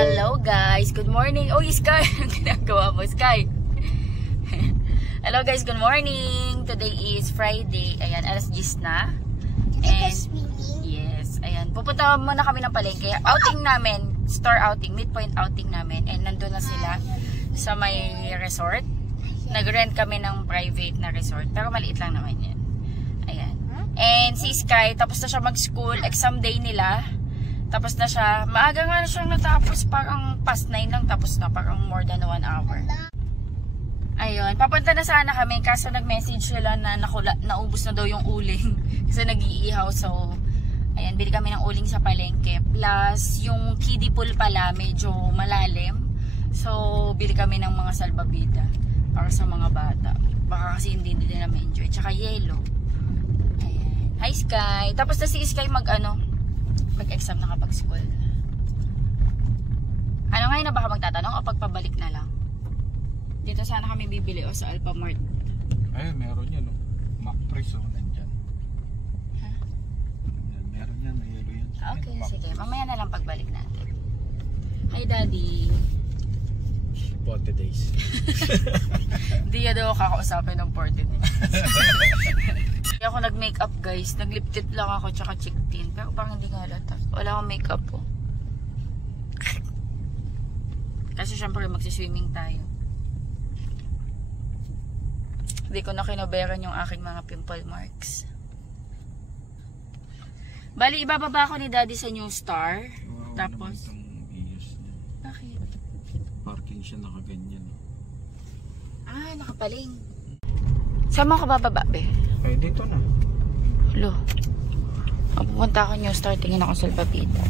Hello guys, good morning. Oh, Sky, ang ginagawa mo, Sky. Hello guys, good morning. Today is Friday. Ayan, alas 10 na. And yes, ayan. Pupunta muna kami ng palengke. Outing namin, store outing, midpoint outing namin. And nandun na sila sa may resort. Nag-rent kami ng private na resort. Pero maliit lang naman yan. Ayan. And si Sky, tapos na siya mag-school. Exam day nila. Tapos na siya. Maaga nga na siyang natapos. Parang past 9 lang. Tapos na. Parang more than 1 hour. Ayun. Papunta na sana kami. Kaso nag-message sila na naubos na daw yung uling. Kasi nag-iihaw. So, ayan. Bili kami ng uling sa palengke. Plus, yung kiddie pool pala. Medyo malalim. So, bili kami ng mga salbabida. Para sa mga bata. Baka kasi hindi nila na-enjoy. Tsaka yellow. Ayan. Hi, Sky. Tapos na si Sky mag-exam na kapag school. Ano ngayon na baka magtatanong o pagpabalik na lang? Dito sana kami bibili o sa Alphamart. Ay, meron yan o. Macpris o, nandyan. Ha? Meron yan, mayroon yan. Okay, sige. Mamaya na lang pagbalik natin. Hi, Daddy. 40 days. Hindi ya daw kakausapin ng 40 days. Hindi ako nag-makeup guys. Nag-lip tint lang ako tsaka cheek tint. Pero parang hindi nga halata. Wala akong makeup po. Kasi syempre magsiswimming tayo. Hindi ko na kinoberan yung aking mga pimple marks. Bali, ibababa ako ni Daddy sa New Star. Wow, Tapos bakit? Parking siya nakaganyan. Ah, nakapaling. Saan mo ako bababa, be? Ay, dito na. Hello. Pupunta ako New Star. Tingin ako sa salbabida.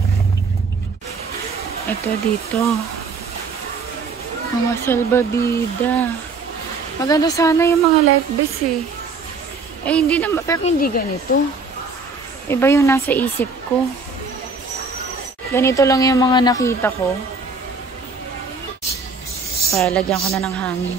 Ito dito. Mga salbabida. Maganda sana yung mga life vest eh. Eh, hindi naman. Pero hindi ganito. Iba yung nasa isip ko. Ganito lang yung mga nakita ko. Lagyan ko na ng hangin.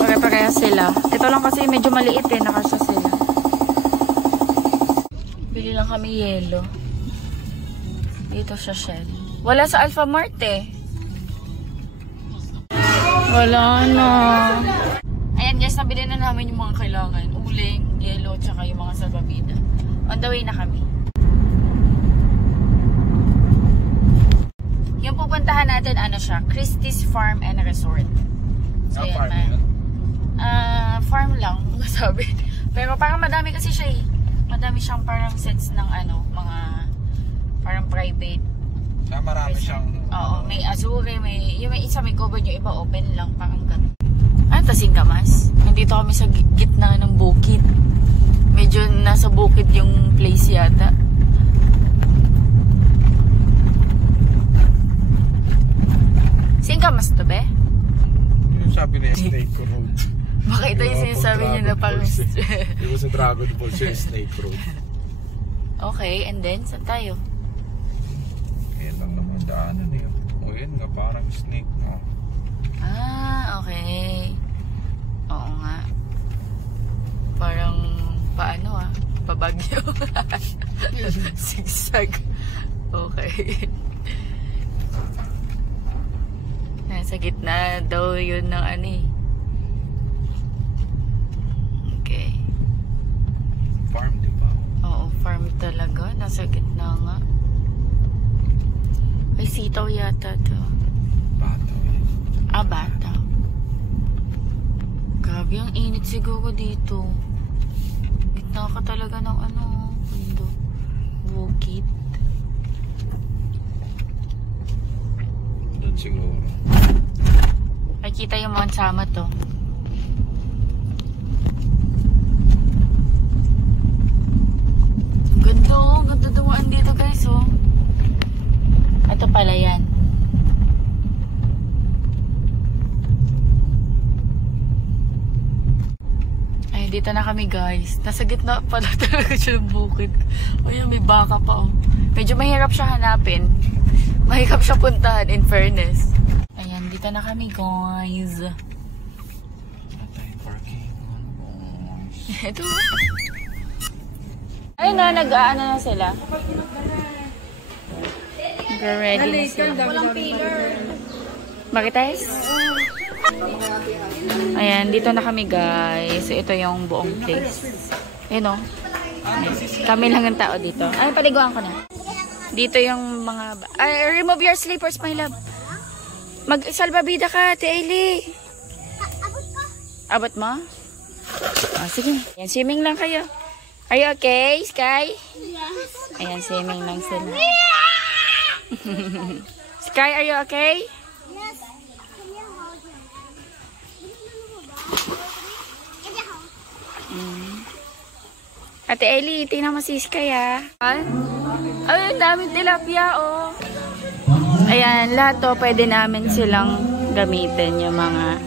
Pare-pareha sila. Ito lang kasi medyo maliit eh. Nakasya sila. Bili lang kami yellow. Dito sa Shell. Wala sa Alphamart eh. Wala na. Ayan guys, nabili na namin yung mga kailangan. Uling, yellow, tsaka yung mga salbabida. On the way na kami. Yung pupuntahan natin, ano siya, Christie's Farm and Resort. So, farm yan. yun? Farm lang, masabi. Pero parang madami kasi siya eh. Madami siyang parang sets ng ano, mga parang private. Kaya marami siyang... Oo, may azure, yung may isa may covered, yung iba open lang, parang ganun. Ano to, Singkamas? Nandito kami sa gitna ng bukid. Medyo nasa bukid yung place yata. Singkamas to, be? Yung sabi niya, Snake Road. Baka ito yung sinasabi niya na parang... Yung sa Dragon Ball, siya Snake Road. Okay, and then, saan tayo? Yan lang naman daanan eh. O yan nga, parang snake nga. Ah, okay. Oo nga. Parang, paano Pabagyo. Sigsag. Okay. Nasa gitna daw yun ng ano eh. Okay. Farm, di ba? Oo, farm talaga. Nasa gitna nga. Ay, sitaw yata to. Bataw eh. Ah, bataw. Grabe, ang init siguro dito. Gitna ka talaga ng ano, mundo. Bukid. Doon siguro. Ay, kita yung Mount Sama to. Ganda dumaan dito guys, oh. Ito pala yan. Ay, dito na kami guys. Nasa gitna pala talaga siya ng bukid. Ayun, may baka pa oh. Medyo mahirap siya hanapin. Mahikap siya puntahan, in fairness. Ayan, dito na kami, guys. Parking. Ito. Ayun na, nag-aano na sila. Ready na sila. Walang pillar. Bakit, guys? Ayan, dito na kami, guys. So, ito yung buong place. Ayun, o. Kami lang ang tao dito. Ay, paliguan ko na. Dito yung mga... Ay, remove your slippers, my love. Mag-salbabida ka, Ate Ailey. Abot mo? Ah, sige. Ayan, swimming lang kayo. Are you okay, Sky? Yes. Ayan, swimming lang sila. Sky, are you okay? Yes. Ate Ellie, tingnan mo si Sky, ha? Ay, ang daming tilapia, oh. Ayan, lahat to, pwede namin silang gamitin yung mga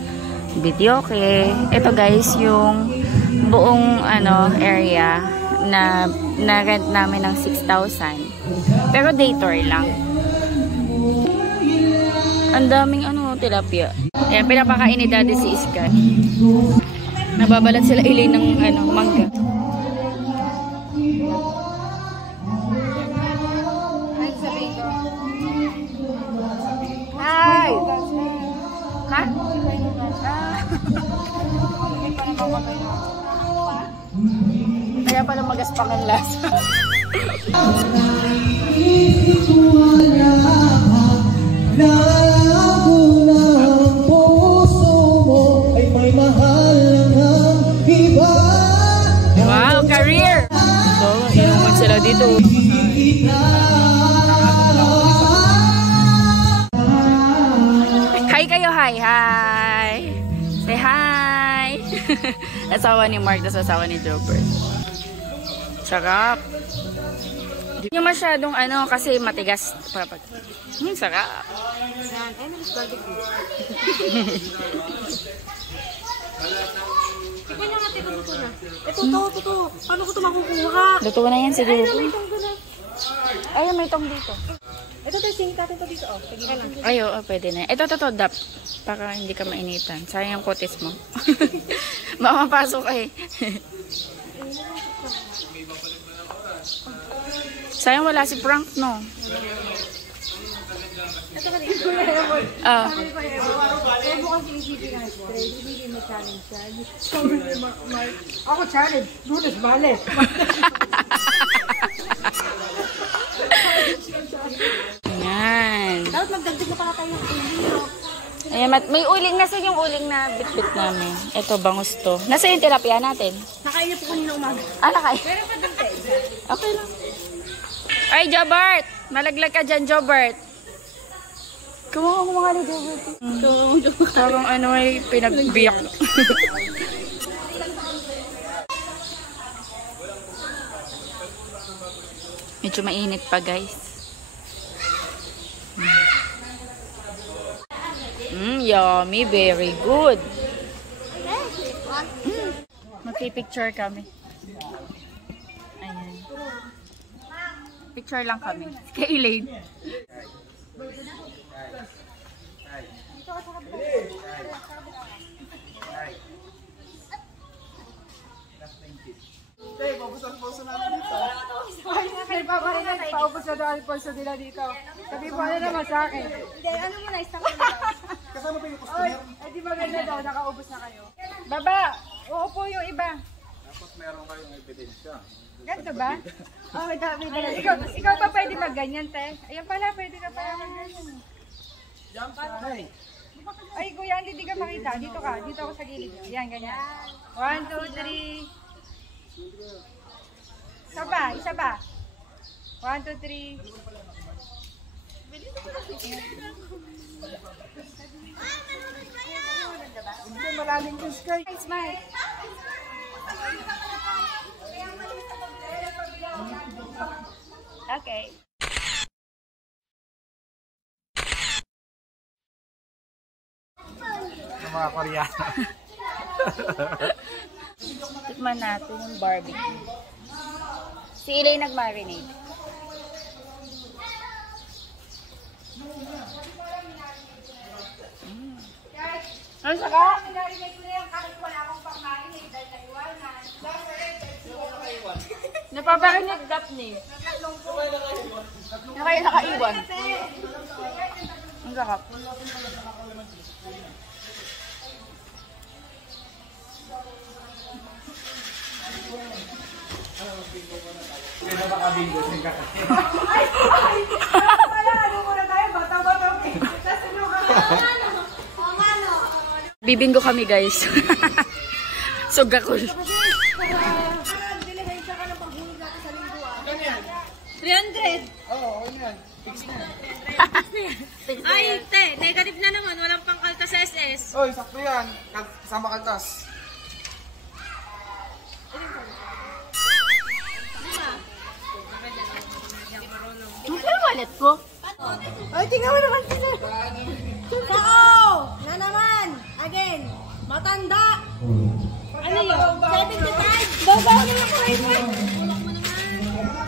videoke. Ito, guys, yung buong, area na rent namin ng 6,000. Pero day tour lang. Ang daming, tilapia. Ayan, pinapakain ni Daddy si Sky. Nababalat sila ilay ng, mangga. Hi! Ha? Kaya pala magaspang ang lasa. Wow, career! So, inuman sila dito. Hi kayo, hi! Hi! Say hi! Asawa ni Mark, tas asawa ni Jobert. Sarap! Hindi nyo masyadong kasi matigas. Sarap! Ikaw yung ate ko na. Ito. Paano ko ito makukuha? Luto na yan siguro. May tong na. Ayun, may tong dito. Ito singit natin to dito. Oh, sige na. Ay, oo, pwede na. Ito, dap. Para hindi ka mainitan. Sayang yung kutis mo. Mamapasok eh. Sayang wala si Frank, no? Ito ka dito. Ah. Kaya bukas sinisipin na ito. Hindi mo challenge siya. Ako challenge. Lunes, males. Ayan. Dapat magdagdag na pala tayo ng uling. Ayan, may uling. Nasa yung uling na bit-bit namin. Ito, bangus to. Nasa yung tilapia natin? Nakain niya po kanina umaga. Nakain. Okay lang. Ay, Jobert! Malaglag ka dyan, Jobert. Kumawa ko mga ni Jobert. Parang ay pinagbiyak. Medyo mainit pa, guys. Yummy. Very good. Magpipicture kami. Ayan. Picture lang kami. Kay Elaine. Paubos na daw ang pulso nila dito. Sabi po naman sa akin. Hindi, ano mo na, isang mo. Kasama pa yung customer? Ay, di maganda daw, nakaubos na kayo. Baba, uupo yung iba. Dapat meron kayong ebidensya. Ganito ba? Oh, may dami na lang. Ikaw ba pwede magganyan, te? Ayan pala, pwede ka pala magganyan. Ay, kuya, hindi ka makita. Dito ka, dito ako sa gilid. Ayan, ganyan. 1, 2, 3. Isa ba? 1, 2, 3. Hindi, maraming yung sky. Smile. Okay. Ng mga Koreano. Tikman natin yung barbecue. Si Elaine nag-marinate. Ano saka? Napaparinig Daphne. Nakaiwan. Ang sarap. Bibinggo kami guys. Sugakol. 300. Oo, yan. Fix na. Ay, te, negative na naman. Walang pangkalta sa SS. Oy, sakto yan. Kasama kaltas. Ano wallet ko? Ay, tingnan mo naman sila. Sao! Na naman. Again. Matanda. Ano yun? 75. Babaw na lang kayo.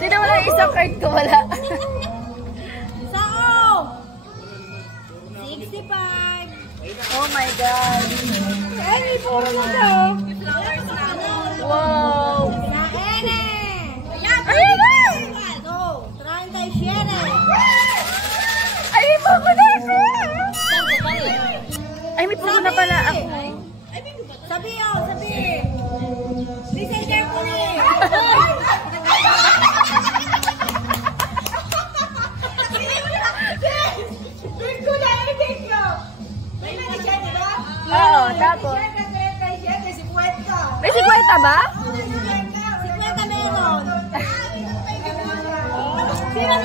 Tignan mo lang isang card ko wala. Sao! 65. Oh my God. Ay, may puro na daw. Wow. Sa ene. Ayun na! Go. 37. Ay, may pugo na ako! Ay, may pugo na pala ako. Sabi oh, sabi. Listen carefully. Oo, tapos. May 50 ba? 50 meron. Sino?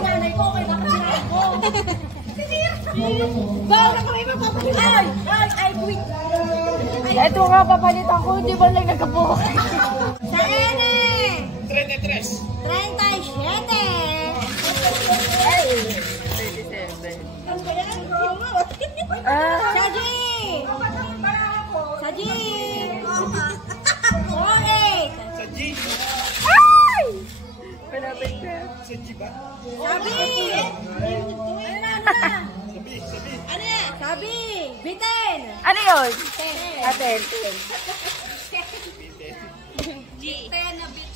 Nanay ko, kay bakit bawal na kami magpapalit. Ay, quit. Ito nga papalitan ko, hindi ba lang nagkabuhok? Sa ene. 33. 37. Saji! Saji! Okay! Sa G. Ay! Malapit na. Sa G ba? Sabi! Ano? Sabi! Bitin! Ano yun? Aten.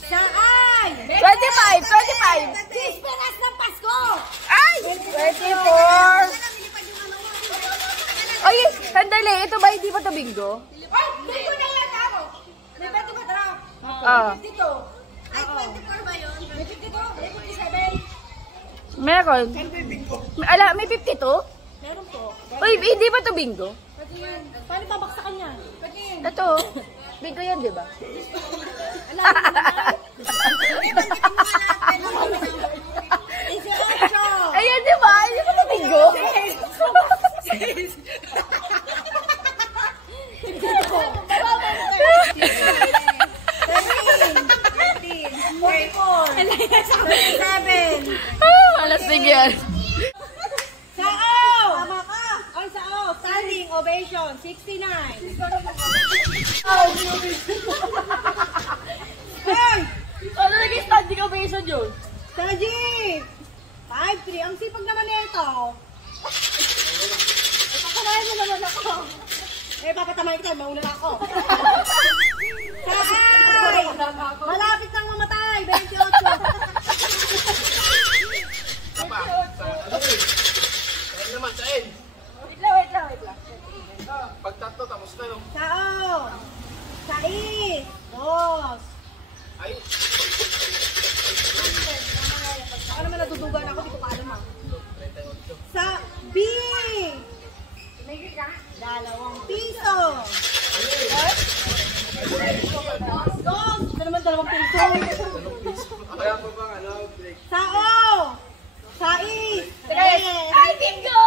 Saan? 25! 25! Pisperas ng Pasko! Ay! 24! Ay, sandali. Ito ba hindi pa ito bingo? Ay! Dito na yan ako! May 20 ba tara? Oo. 52. Ay, 24 ba yun? May 52? May 57? Meron. May 52? Meron po. Uy, hindi ba ito bingo? Pati yun. Paano babaksakan yan? Pati yun. Ito. Bingo yan, di ba? Alam mo naman. Ayan, di ba? Hindi ba ito bingo? Alas yan. Sao! Tama ka! Ang sao! Standing ovation, 69. Hey! Ano naging standing ovation yun? Sajib! 5-3. Ang sipag naman nito. Papatamayin mo naman ako. Papatamayin kita. Mauna na ako. Saay! Malapit nang mamatay. 28. Wait lang. Pag tatlo, tapos na no? Sao! Sais! Dos! Ay, Ako naman natutugan ako. Di ko pa alam ha. Sa B! Dalawang piso! Dos! Ito naman 2 piso. kaya po bang ano, break? Sao! Sais! Ay, bingo!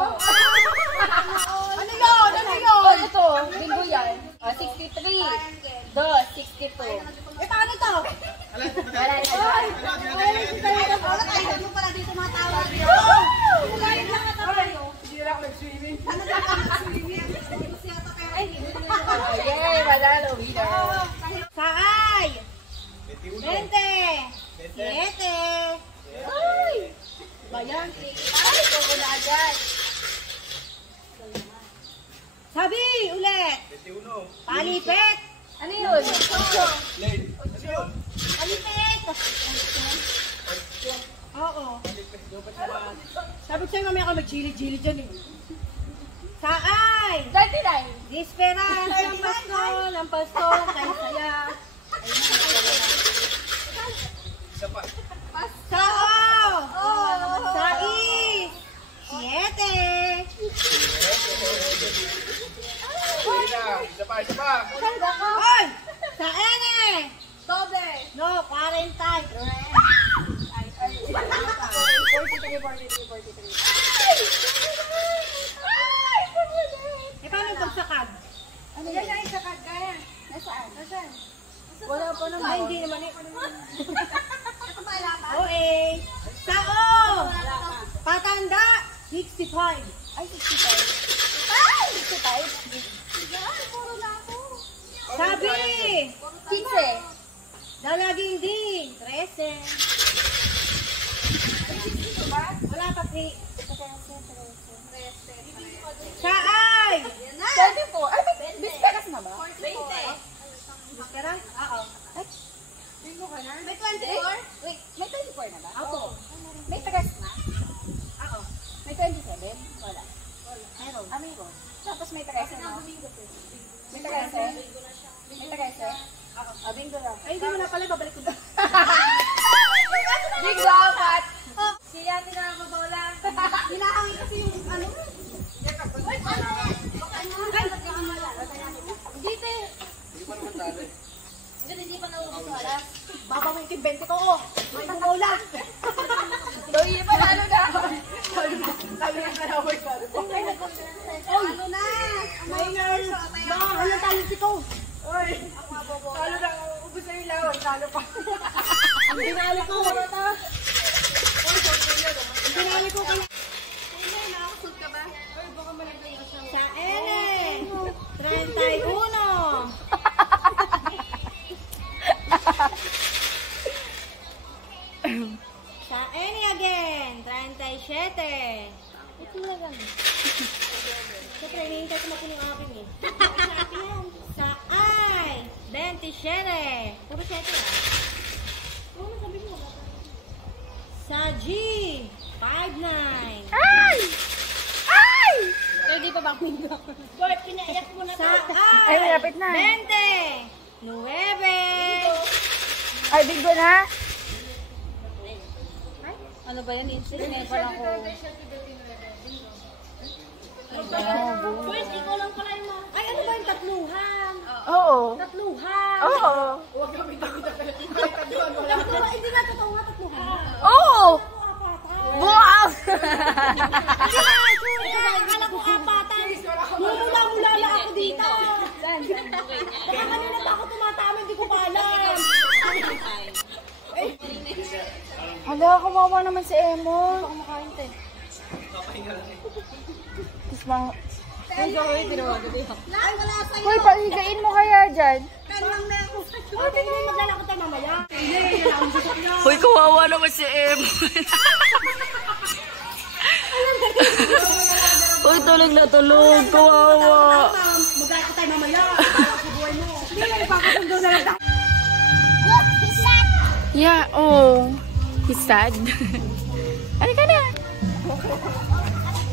Ano yun? Ano yun? Ito, bingo yan. 63. 62. Paano to? Wala na. Ay, tayo mo pala dito mga tawag. Lain lang na tayo. Hindi na ako nag-swimming. Yay, manalo, winner. Saay! 20! 7! agad. Sabi, ulit. Palipit. Ano yun? Palipit. Oo. Sabi ko sa'yo mamaya ka mag-chili-chili dyan eh. Saay! 39! Disperas ng Pasko, kay saya. Sao! Sais! 7! Isa pa. Hoy! Sa ene! Doble! No, 40. 43. Eh, paano yung pagsakad? Ano yan? Yan yung sakad kaya. Nasaan? Wala pa naman. Ay, hindi naman eh. Okay. Sao! Patanda! 65. Ay, 65. Ay, 65? Puro na ako. Sabi! 15. Dalaging din. 13. Wala pa, 3. Saay! 24. Ay, bisperas na ba? 20. Bisperas? Oo. Ay, bingo ka na? May 24? Wait, may 24 na ba? Oo. May 3 na? Oo. May 27? Wala. Meron. Meron. Tapos may 13 na? May 13? May 13? Oo. Bingo lang. Ay, hindi mo na pala, babalik ko ba? Bingo apat! Sili natin na ang mabola. Hinahangin kasi yung ano. Ay! Dito eh. Hindi pa naman talo eh. Hindi pa naubos yung alas. Babawin ko yung 20 ko oh. May bumola. Doy, panalo na. Sabi nga ka na ako yung talo. Ano na? May nurse. Ano talo si ko? Oy. Talo na. Ubus na yung lawan. Talo pa. Ang binali ko. Ang binali ko kaya. Nakakasod ka ba? Oy, baka malagay ko siya. Sa ene. 31. Sa ene again. 37. Ito na lang. Siyempre, hinihintay ko mapunin ang akin eh. Sa ay. 27. Puro 7 ah. Ano sabi mo? Sa G. 59. Ay! Ay! Hindi pa ba mingo? Bakit pinaiyak mo na? Sa ay! Ay, malapit na. 20. 9. Ay, bingo na? Ay, ano ba yan? Insist na pa lang ko. First, ikaw lang pala yung ay, ano ba yung tatluhan? Oo. Tatluhan? Oo. Huwag kami tatluhan. Hindi na totoo nga tatluhan. Oo. Wow! Akala ko apatan. Mumula-mula lang ako dito. Baka kanina pa ako tumatama, hindi ko pa alam. Hala, kawawa naman si Emo. Hindi ako makain, te. Tapos mga... Hoy, paligain mo kaya dyan. Hindi mo maglalakot tayo mamaya. Hoy, kawawa naman si Emo. Hoy, tulog na tulog. Kawawa. Maglalakot tayo mamaya. Buhay mo. Hindi na ipapasundo na lang tayo. Look, he's sad. Yeah, oh. He's sad. Ano ka na?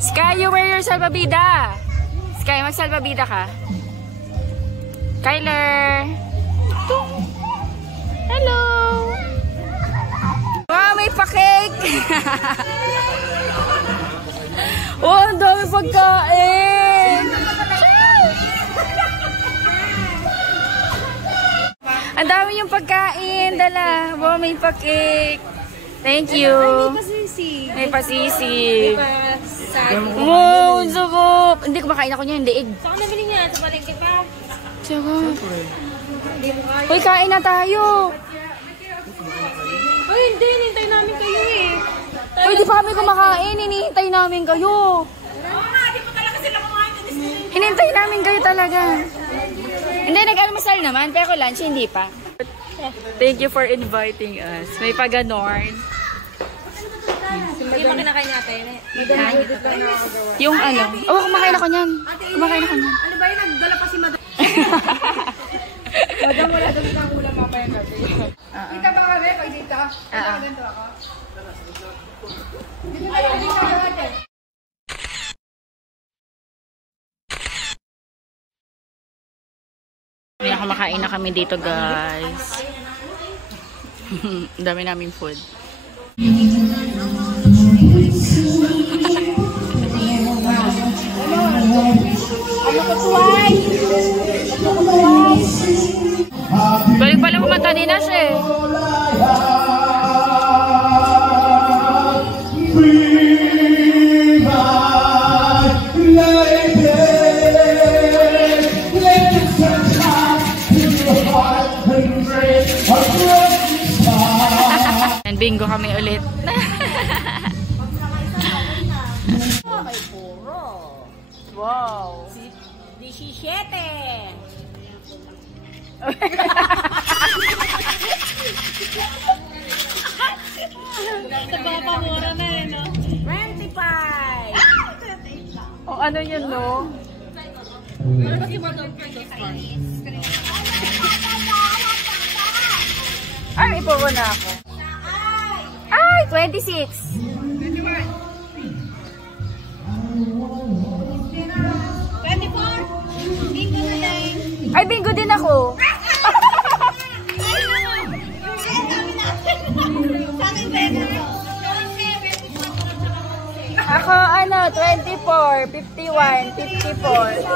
Sky, you wear your salbabida. Sky, mag-salbabida ka. Kyler. Hello. Wow, may pa-cake. Oh, ang dami pagkain. Ang dami yung pagkain. Dala. Wow, may pa-cake. Thank you. May pasisi. Wow, sarap. Hindi, kumakain ako niya, hindi. Saan nabili niya? Sa palengke pa? Sarap. Uy, kain na tayo. Uy, hindi. Hinintay namin kayo eh. Uy, di pa kami kumakain. Hinihintay namin kayo. Hindi pa talaga sila kumain. Hinintay namin kayo talaga. Hindi, nag-almasal naman. Pero lunch, hindi pa. Thank you for inviting us. May paganorn. Hindi ba kinakain natin? Yung ano? Oh, kumakain ako niyan. Kumakain ako niyan. Ano ba yun? Nagdala pa si Madam. Madam, wala doon ng ulam mamaya gabi. Kita ba kami pag dito? Ganito ako. Dito tayo, dito natin. Kumakain na kami dito, guys. Dami naming food. Balik pala kumanta ni Nash eh. And bingo kami ulit. Wow. 17. Napapamura na eh, no? 25. Oh, ano yun, no? Ay, ipupo na ako. Ay, 26. 24. Ay, bingo din ako. Ako, ano, 24, 51, 54.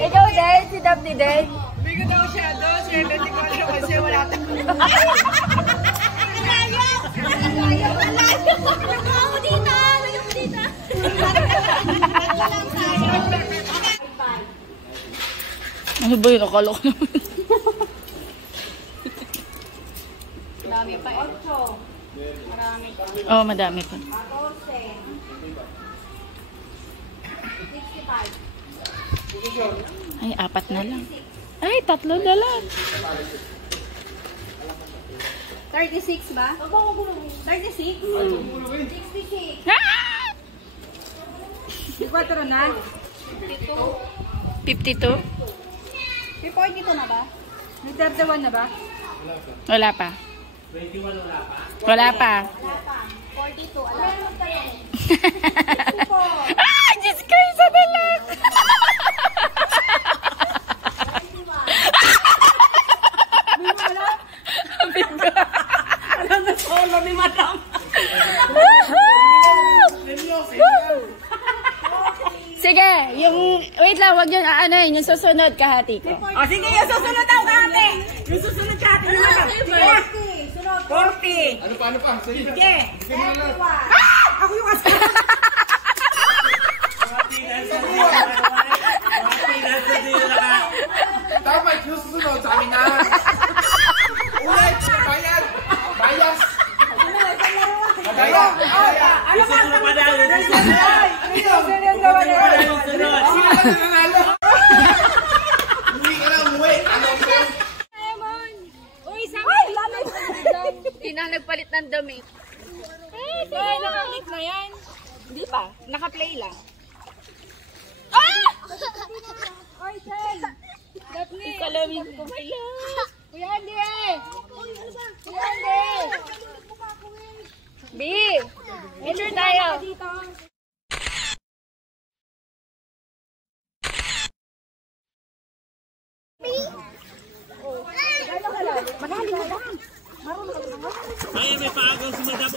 Ikaw din, si Daphne din. Bigo daw siya doon. 74 kasi wala tayo. Ano ba yun? Akala ko naman. Dami pa. 8. Marami pa. Oo, oh, madami pa. 14. 65. Ay, 4 na lang. Ay, 3 na lang. 36 ba? 36? 66. Ah! 4 na? 52? 42 na ba? May 31 na ba? Wala pa. 21 wala pa? Wala pa. Wala pa. 42. Alam mo pa yan. Ah! Diyos ko, isa na lang. Alam na solo ni Madam. Sige, yung... Wait lang, wag yun aanoin. Yung susunod, kahati ko. O sige, yung susunod daw kate. Yung susunod kate ni Madam. 40. Sunod. 40. Ano pa? Sige. Sige. 31. Ah! Ako yung asawa. Tama, yung susunod sa amin na. Ulit! Bayad! Bayas! Bayad! Ano ba? Susunod pa daw. Susunod daw. Hindi ka na umuwi. Ano ko? Uy, ay, lalay. Hindi na nagpalit ng damit. Ay, nakaklik na yan. Hindi pa. Naka-play lang. Oy, Sel. Daphne. Kalamig ko kayo. Kuya Andy eh. Kuya Andy. B! Picture tayo. Dito. Ay, may paagaw si Madam.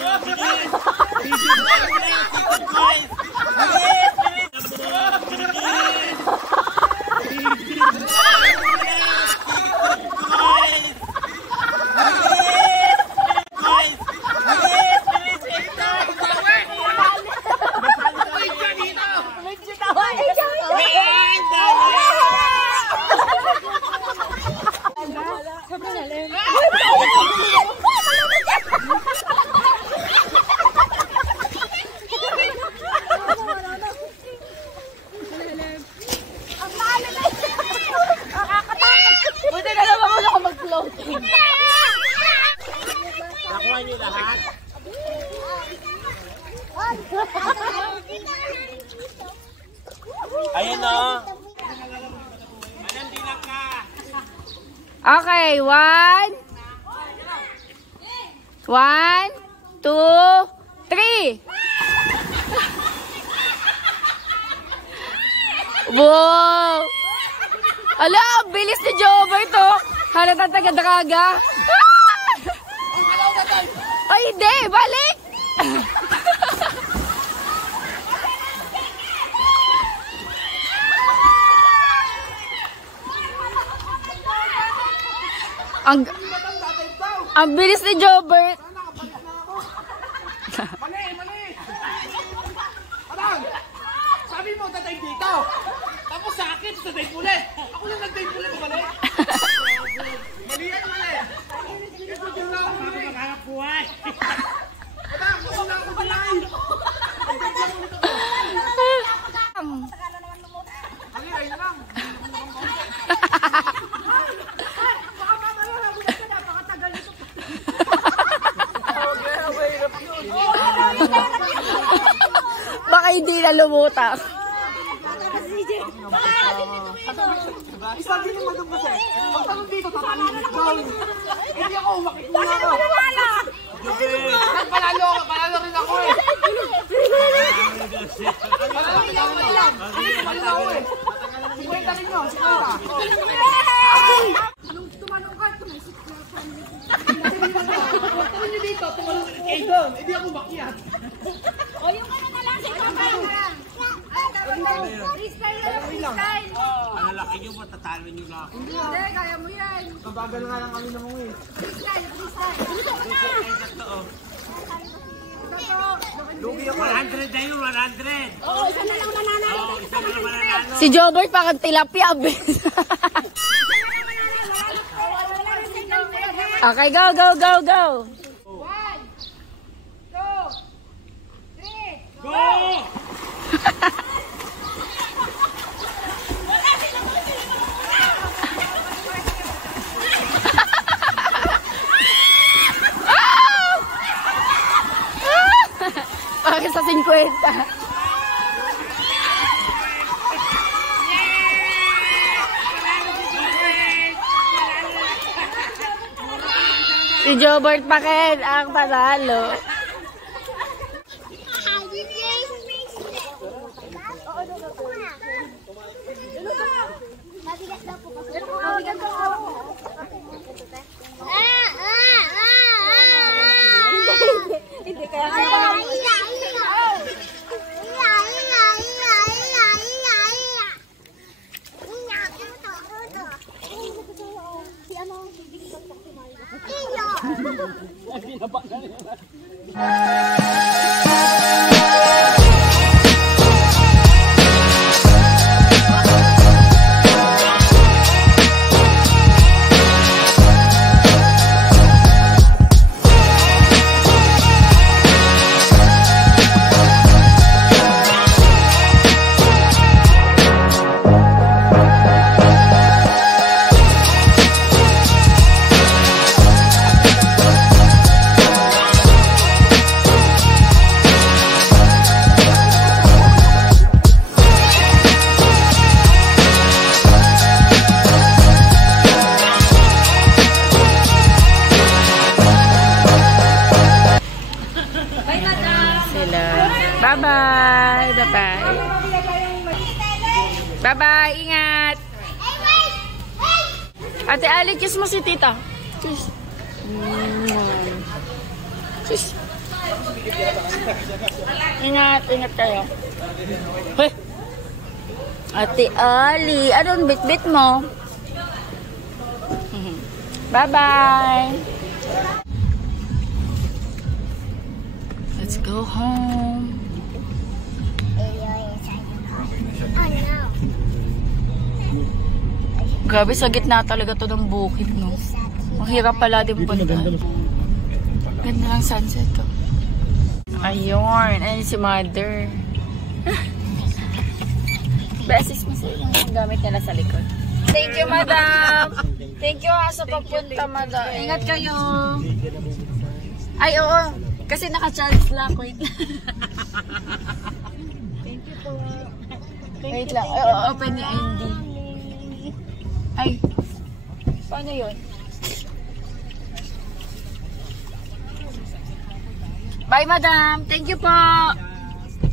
Ayan o. Okay, 1, 2, 3. Wow! Ala, ang bilis ni Jobert to. Halata taga-draga. Ay, hindi. Balik! Ang bilis ni Jobert. Mali! Parang, sabi mo, tatay dito. Tapos sa akin, tatay ulit. Ako lang nagtay ulit, mali. Mali yan, mali. Ito din lang ako, mali. Maghanap buhay. Parang, ako lang ako balay. Mali, ayun lang. Baka hindi na lumutak. Isa din yung madam kasi. Pag tanong dito, tatalinis daw. Hindi ako, makikula ako. Panalo rin ako eh. Panalo rin ako lang. Panalo ako eh. 50 rin yun, 50. Anong tumalong ka? Tumaisip na ako. Tanong nyo dito, tumalong kayo doon. Hindi ako makiat. O yung ano na lang, si Papa. Freestyle na lang, freestyle. Ang laki nyo, matatalo nyo lang. Hindi, kaya mo yan. Kabagal nga lang kami ng mga eh. Freestyle. Gusto ko na. Lugi ako. 100 na yun, 100. Oo, isa na lang mananalo. Oo, isa na lang mananalo. Si Jobert parang tilapia. Okay, go, go, go, go. 1, 2, 3. Go! Bakit sa 50? Si Jobert Paken ang panalo. Hindi kaya Bye-bye. Bye-bye. Bye-bye. Ingat. Ate Ali, kiss mo si tita. Kiss. Kiss. Ingat. Ingat kayo. Hey. Ate Ali, anong bit-bit mo? Bye-bye. Let's go home. Grabe, sa gitna talaga to ng bukid, no? Mahirap pala din punta. Ganda ng sunset to. Ayun, ayun si mother. Beses mo sa yung gamit nila sa likod. Thank you, madam. Thank you sa papunta, madam. Ingat kayo. Ay, oo. Kasi naka-charge lang. Wait. Wait lang. Open ni Andy. Ay. Paano yun? Bye, madam. Thank you po.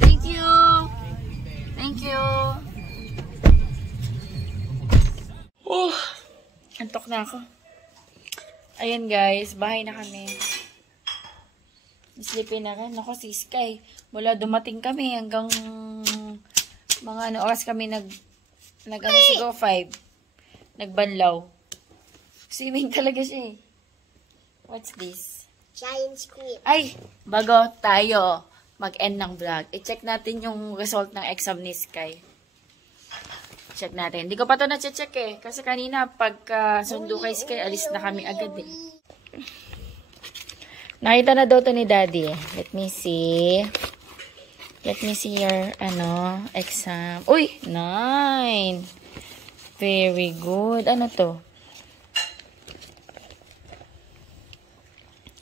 Thank you. Thank you. Antok na ako. Ayan guys, bahay na kami. Sleepy na rin. Ako si Sky. Mula dumating kami hanggang mga oras kami siguro 5. Nagbanlaw. Swimming talaga siya eh. What's this? Giant squid. Ay! Bago tayo mag-end ng vlog, i-check natin yung result ng exam ni Sky. Check natin. Hindi ko pa ito na-check eh. Kasi kanina, pagka sundo kay Sky, alis na kami agad eh. Nakita na daw ito ni Daddy eh. Let me see. Let me see your, exam. Uy! 9! Very good. Ano to?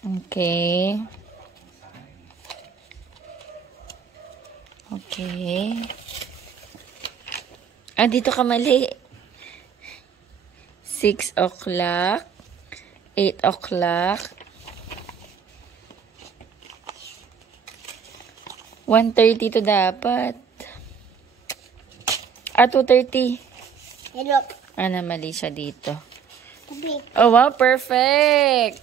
Okay. Okay. Dito ka mali. 6 o'clock. 8 o'clock. 1:30 to dapat. 2:30. Hello. Mali siya dito. Tabi. Oh, wow. Perfect.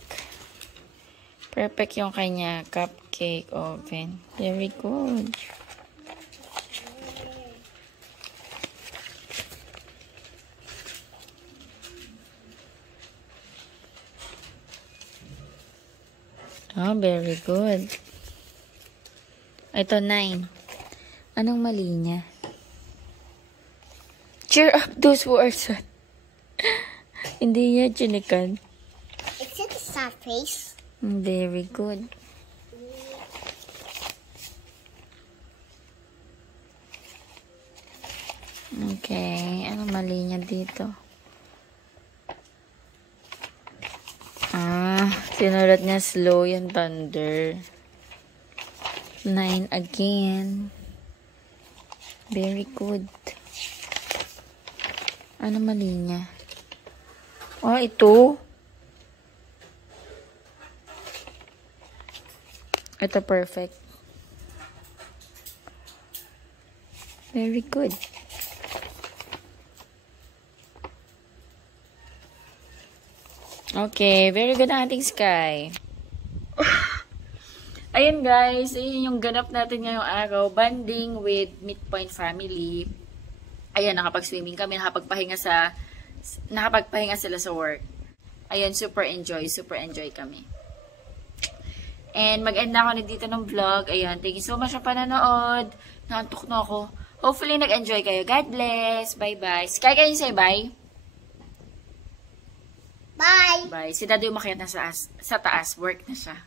Perfect yung kanya cupcake oven. Very good. Oh, very good. Ito, 9. Anong mali niya? Cheer up those who are sad. Hindi niya chinikan. Is it a sad face? Very good. Okay. Ano mali niya dito? Sinulat niya slow yung thunder. 9 again. Very good. Ano mali niya? Ito. Ito perfect. Very good. Okay, very good ang ating Sky. Ayun guys, ayun yung ganap natin ngayong araw. Bonding with Midpoint family. Ayun, nakapag-swimming kami, nakapagpahinga sila sa work. Ayun, super enjoy kami. And mag-end na ako na dito ng vlog. Ayun, thank you so much sa pananood. Naantok na ako. Hopefully nag-enjoy kayo. God bless. Bye-bye. Sky, kayo say bye. Bye. Bye. Si Daddy umakyat na sa taas. Work na siya.